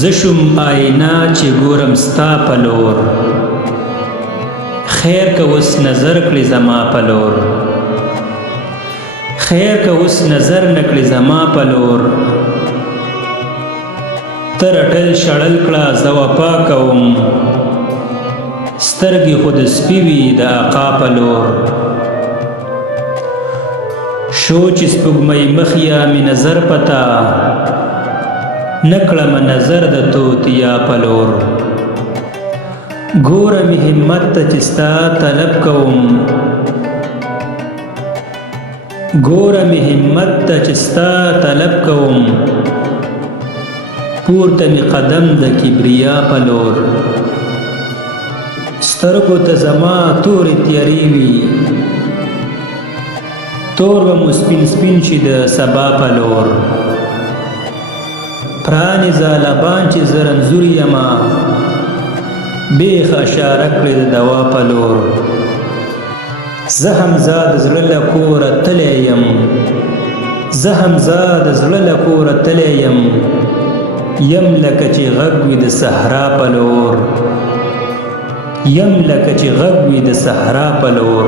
زشم آینا چې ګورم ستا په لور، خیر که اوس نظر کړي زما په لور، خیر که اوس نظر نکړي زما په لور. ته رټل شړل کړه زه وفا کوم، سترګې خو د سپي وي د آقا په لور. شو چې سپوږمۍ مخیا مې نظر پتا، نکړم نظر د توتیا په لور. ګوره مې همت ته چې ستا طلب کوم، ګوره مې همت ته چې ستا طلب کوم. پورته مې قدم د کبریا په لور. سترګو ته زما تورې تیارې وي، تور به مو سپین سپین شي د سبا په لور. پرانیزه لبان چې زه رنځور یمه، بیخ اشاره کړې د دوا په لور. زه حمزه د زړه له کوره تللی یم، زه حمزه د زړه له کوره تللی یم. یم لکه چې غږ وي د صحرا په لور، یم لکه چې غږ وي د صحرا په لور.